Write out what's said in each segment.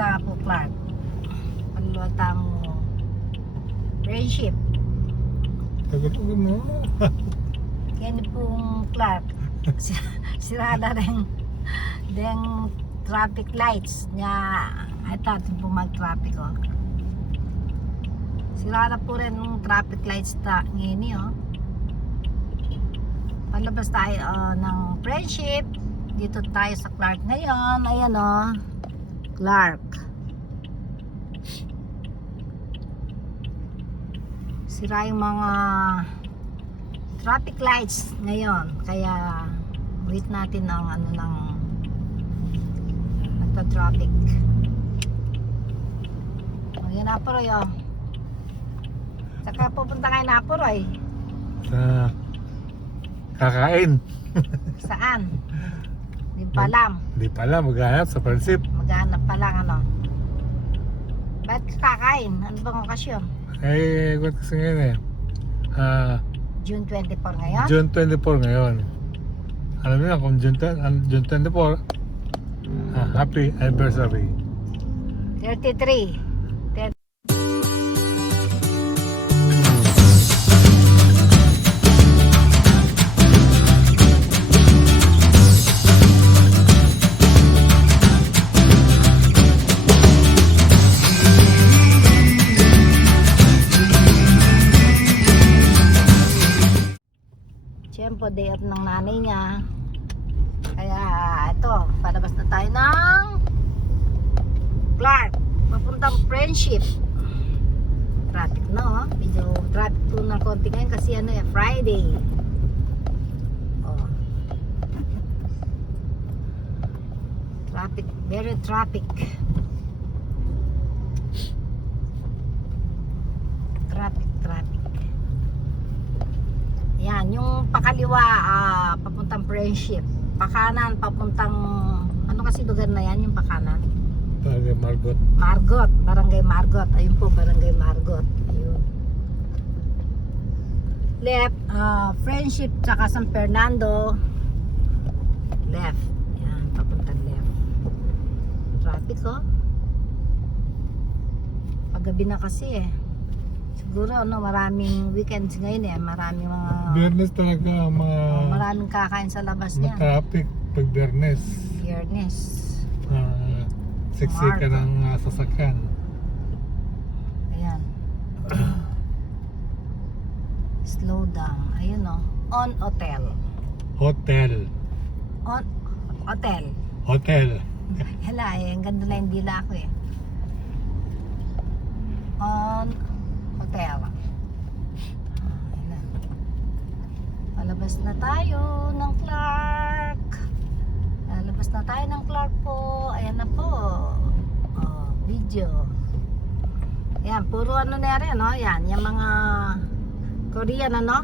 ta po Clark. Paluluwa tang friendship. Tagal-tagal na. Yan pong Clark. Sirada rin deng traffic lights niya. Ay tatin po mag-traffic oh. Sirada po rin ng traffic lights ta ngini oh. Palabas tayo ng friendship. Dito tayo sa Clark ngayon. Ayan oh. Clark. Sira yung mga traffic lights ngayon. Kaya wait natin ang ano ng nagta-traffic. Ayan Naporoy oh. Saka pupunta kayo Naporoy. Sa kakain. Saan? Di pa alam. Hindi pala, maghanap sa friendship. Maghanap pa lang ano. Ba't kakain? Ano bang okasyon? Eh, what kasi ngayon eh. June 24 ngayon? June 24 ngayon. Alam niyo na kung June 24, happy anniversary. 33. Siyempre, day off ng nanay niya. Kaya, ito, palabas na tayo ng Clark. Papuntang friendship. Traffic no? Medyo traffic po ng konti ngayon kasi ano eh, Friday. Oh. Traffic, very traffic. Traffic. Yan, yung pakaliwa papuntang friendship. Pakanan papuntang ano kasi lugar na yan, yung pakanan? Barangay Margot. Barangay Margot. Ayun po, Barangay Margot. Ayun. Left, friendship tsaka San Fernando. Left. Yan, papuntang left. Traffic oh. Paggabi na kasi eh. Siguro ano, maraming weekends ngayon eh, maraming mga Biyernes talaga maraming kakain sa labas niya. traffic pag Biyernes. Biyernes. Siksika ng sasakyan. Ayan. Slow down. Ayun oh. On hotel. Hotel. On hotel. Hotel. Hala eh, ang ganda na yung dila ko eh. On hotel. Ayan. Palabas na tayo ng Clark. Palabas na tayo ng Clark po. Ayan na po. Oh, video. Ayan, puro ano na rin, no? Yan, yung mga Korean, ano?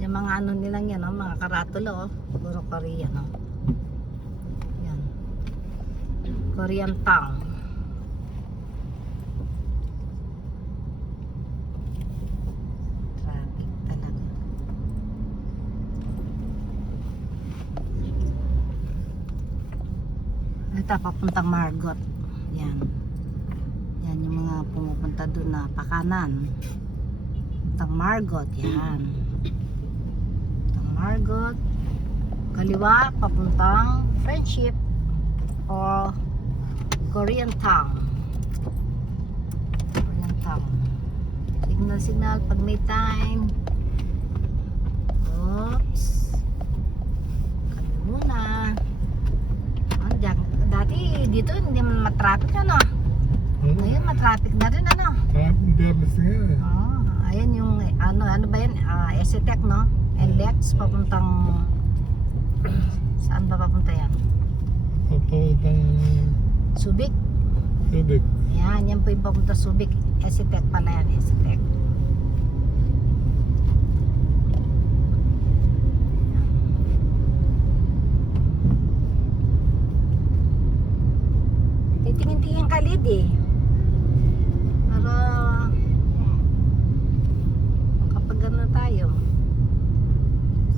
Yung mga ano nilang yan, no? Mga karatulo, oh. Puro Korean, no? Yan. Korean town. Traffic talaga. Ito, papuntang Margot. Yan. Yan yung mga pumupunta doon na pakanan. Papuntang Margot. Yan. Papuntang Margot. Kaliwa, papuntang Friendship o Korean Town. Korean Town. Signal pag may time. Oops. Kami muna. Dati dito hindi man matraffic ano. Ngayon matraffic na rin ano. Traffic Biyernes nga eh. Oh, ayan yung ano ba yan? SCTEC no? NLEX papuntang saan ba papunta yan? Papuntang Subic. Subic. Yan po yung papunta Subic. SCTEC pala yan, SCTEC. Titingin-tingin kalid eh. Para makapag-ano tayo.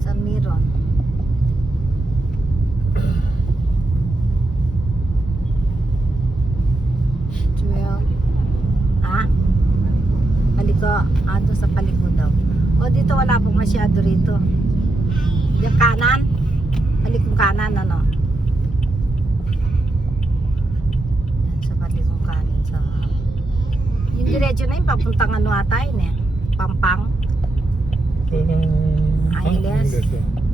San Miron. Doon sa palikod daw. O dito wala pong masyado rito. Yung kanan. Palikong kanan ano. Yan, sa palikong kanan. Sa... Yung diretso na yun, papuntang ano ata yun eh. Pampang. Angeles.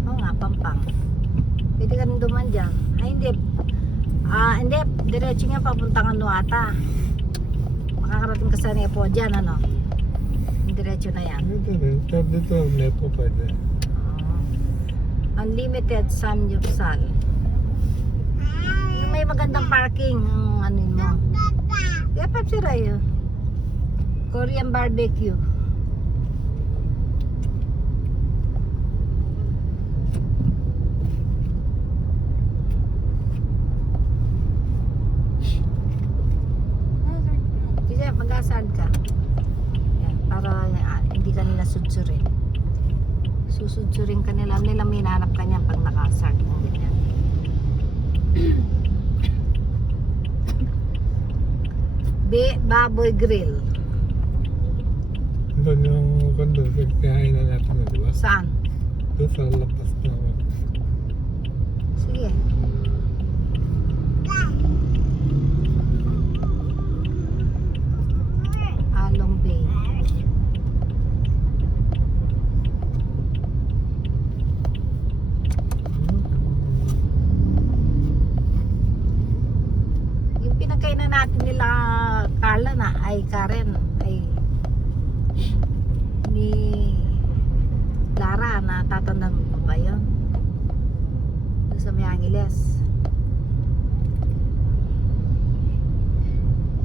Oo nga, Pampang. Pwede ka nang duman dyan. Ay hindi. Hindi. Diretso nga papuntang ano ata. Makakarating ka sa Nepo dyan ano. Yung diretso na yan. Dito, Nepo pwede. Unlimited Samyupsal. Yung may magandang parking. Ano yun mo. Kaya Pepsi Rayo. Korean barbecue. Kasi mag-asad ka. Yan, para hindi ka nila sudsurin. Susudsurin ka nila. Nila may nanap ka niyan pag naka-asad. Ganyan. Baboy grill. Doon yung kondo, kinain na natin na, di ba? Saan? Doon sa lapas na. Sige. Along Bay. Yung pinakainan natin nila Carla na ay Karen ay ni Lara na tatandaan mo ba yun? Doon sa May Angeles.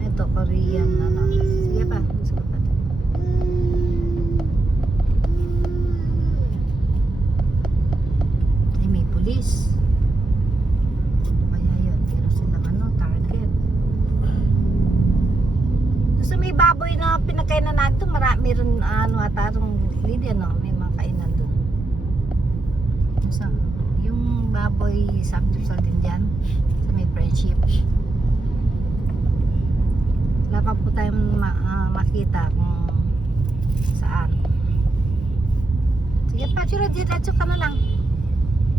Ito, Korean ano. Sige pa, gusto ko pa. Ay, may pulis. Kaya yun, pero silang ano, target. Doon sa may baboy na pinakainan natin, meron ano atarong lidi ano, may mga kainan doon. So, yung baboy samgyupsal din dyan, sa may friendship. Wala pa po tayong makita kung saan. Sige pa, diretso ka na lang.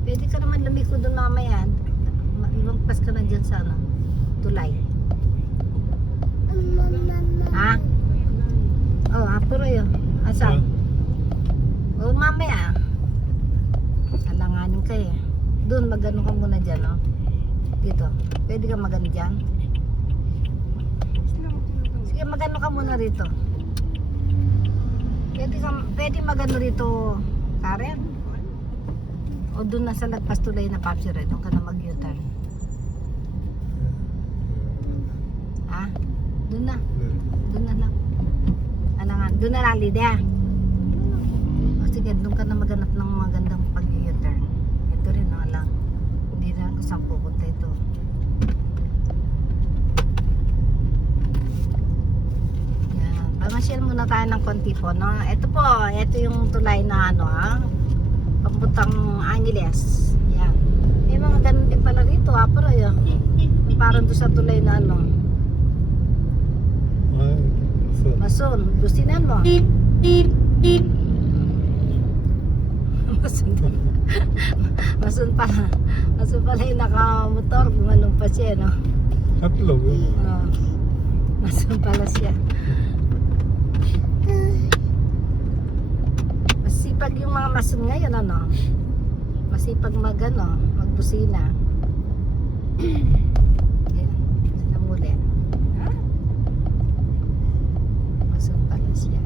Pwede ka naman lumiko doon mamaya. Lumagpas ka na dyan sa ano, tulay. Ha? Oh, apuro yun. Asan? Oh, mamaya. Alanganin ka eh. Doon, magano ka muna dyan, oh. Dito. Pwede ka magano dyan? Sige, magano ka muna rito. Pwede magano rito, Karen? O doon na sa lagpas tulay na Pepsi Red, doon ka na mag-U-turn. Ha? Doon na. Doon na lang. Alangan, doon na lang, Lydia. O sige, doon ka na maghanap ng magandang pag-U-turn. Ito rin, no, lang. Hindi na kung saan pupunta ito. Yan. Pamasyal muna tayo ng konti po, no? Ito po, ito yung tulay na ano, papuntang Angeles. Yan. May mga ganun din pala rito, pero yun. Parang doon sa tulay na ano. Mason, gustinan mo. Mason pala. Mason pala yung nakamotor. Gumanong pa siya, no? Tatlo. Mason pala siya. Masipag yung mga mason ngayon, ano? Masipag magbusina. Yan. Sila muli. Mason pala siya.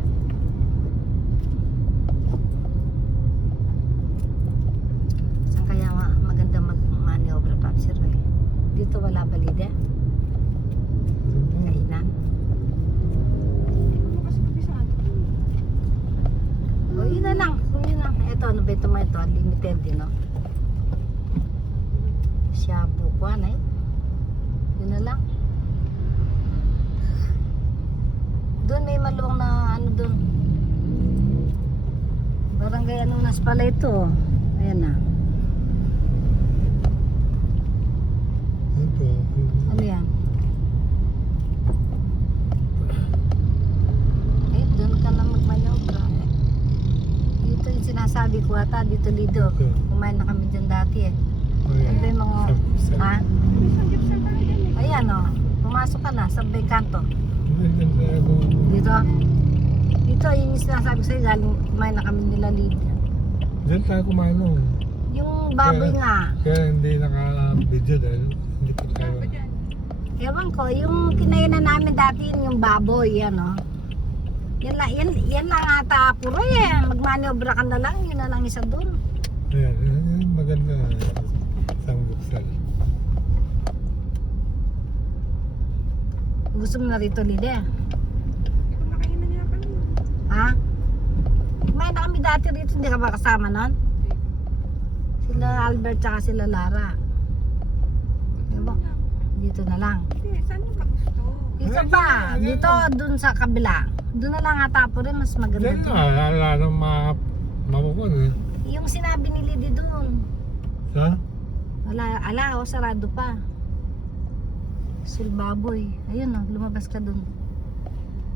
Saan kaya maganda mag-manobra, Pepsi Roy? Dito wala balida? Kainan? O yun na lang. Kung yun lang. Ito, ano ba ito mo ito? Unlimited din, no? Siya bukuan, eh. Yun na lang. Doon may maluwang na ano doon. Barangay anong nas pala ito. Ayan na. Ano yan? Eh, doon ka na Diwata, dito Lido. Dito. Kumain na kami dyan dati eh. Oh, yan. Ano ba yung mga... Sa- Ha? May sanggip-sal tayo dyan eh. Ayan o. Pumasok ka na sa may kanto. Ganyan sa ano. Dito. Dito, yung sinasabi sa'yo, galing kumain na kami nila Lido. Diyan tayo kumano. Yung baboy Kaya- nga. Kaya hindi naka-video dahil hindi pa tayo. Ano ba dyan? Ewan ko, yung kinainan namin dati yun, yung baboy, yan o. Yan lang ata puro eh. Magmaniobra ka na lang, yun na lang isa dun. Ayan, ayan, maganda. Samgupsal. Gusto mo na rito, Lide? Hindi ko nakainan niya kami. Ha? Kumain na kami dati rito, hindi ka ba kasama nun? Sila Albert tsaka sila Lara. Ewan, dito na lang. Hindi, saan mo ba gusto? Dito pa, dito, dun sa kabila. Doon na lang ata po rin, mas maganda Diyan dun. na, wala nang mapupun eh. Yung sinabi ni Lidi doon, Ha? ala, sarado pa. Silbaboy. Ayun o, lumabas ka doon.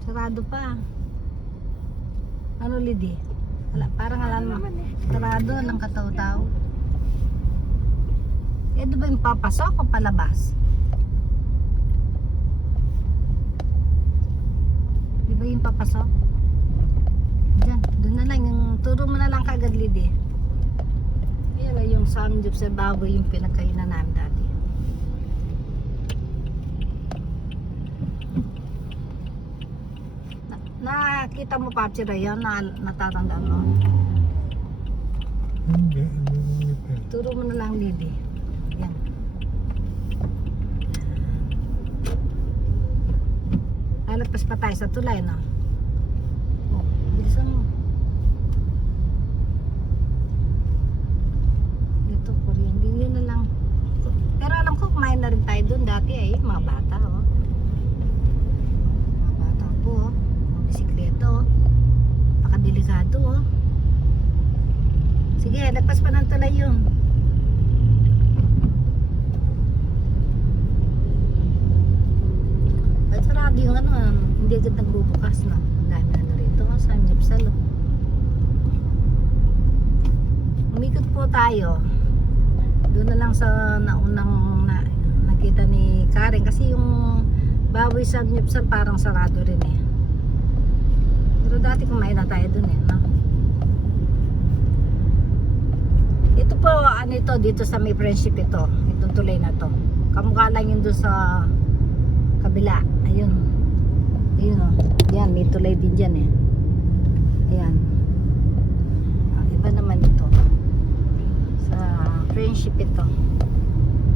Sarado pa. Ano Lidi? Wala, parang alam mo. Naman eh. Sarado lang kataw-taw. Eh, di ba yung papasok o palabas? Di ba yung papasok? Diyan, doon na lang. Yung turo mo na lang kagad, Lidi. Yan na yung samgyup sa baboy yung pinagkainan namin dati. Nakita mo pa si Rayon na natatandaan mo? Hindi pa. Turo mo na lang, Lidi. Yan. Lalagpas pa tayo sa tulay, no? Oh, bilisan mo. Ito, Korean. Hindi yun na lang. Pero alam ko, kumain na rin tayo dun dati eh. Mga bata, oh. Mga bata po, oh. Mga bisikleta, oh. Napakadelikado, oh. Sige, lagpas pa ng tulay yun. At sarado yung ano, hindi agad nagbubukas na. Ang dami na rito, samgyupsal. Umikot po tayo. Doon na lang sa naunang nakita ni Karen. Kasi yung baboy samgyupsal parang sarado rin eh. Pero dati kumain na tayo doon eh. No? Ito po, ano ito, dito sa may friendship ito. Itong tulay na to. Kamukha lang yun doon sa kabila. Ayun. Ayun o. Yan, may tulay din dyan eh. Ayan. Iba naman ito. Sa friendship ito.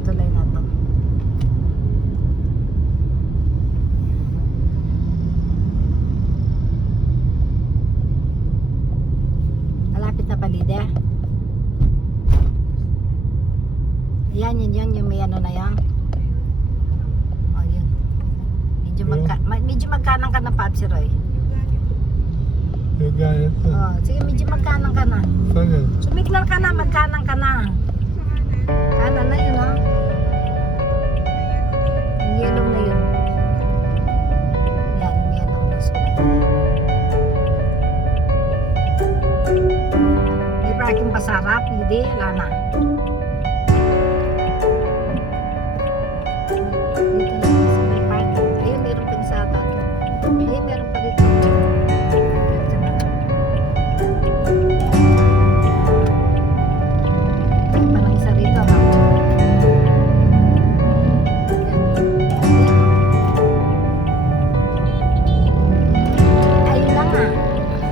Tulay na to. Malapit na palide. Yan, yung may ano na yan. O, yun. Medyo magkanang ka na, Papsi Roy. Yung gaya to. O, sige, medyo magkanang ka na. Saan yan? Sumignal ka na, magkanang ka na. Kanan na yun, ha? Yung yellow na yun. Yan, yung yellow na sulat. May parking pa sa harap, hindi, wala na. Dito na sa may parking. Ayun, meron pa sa atin. Ayun, meron pa dito. Ay, parang isa rito, ha? Ayun lang, ha?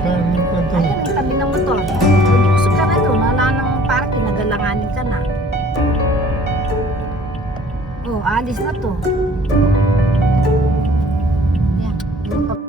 Saan yung kanto? Ayun, ang tabi ng motor. Mag-usok ka na doon. Wala nang parking. Nagalanganin ka na. Oh, alis na to. Yan. Yung pa-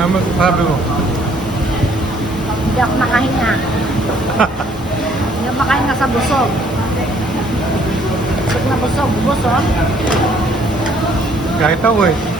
Ano masasabi mo? Hindi ako makahinga. Hindi ako Kumakain ka sa busog. Busog na busog. Busog. Kahit ako eh.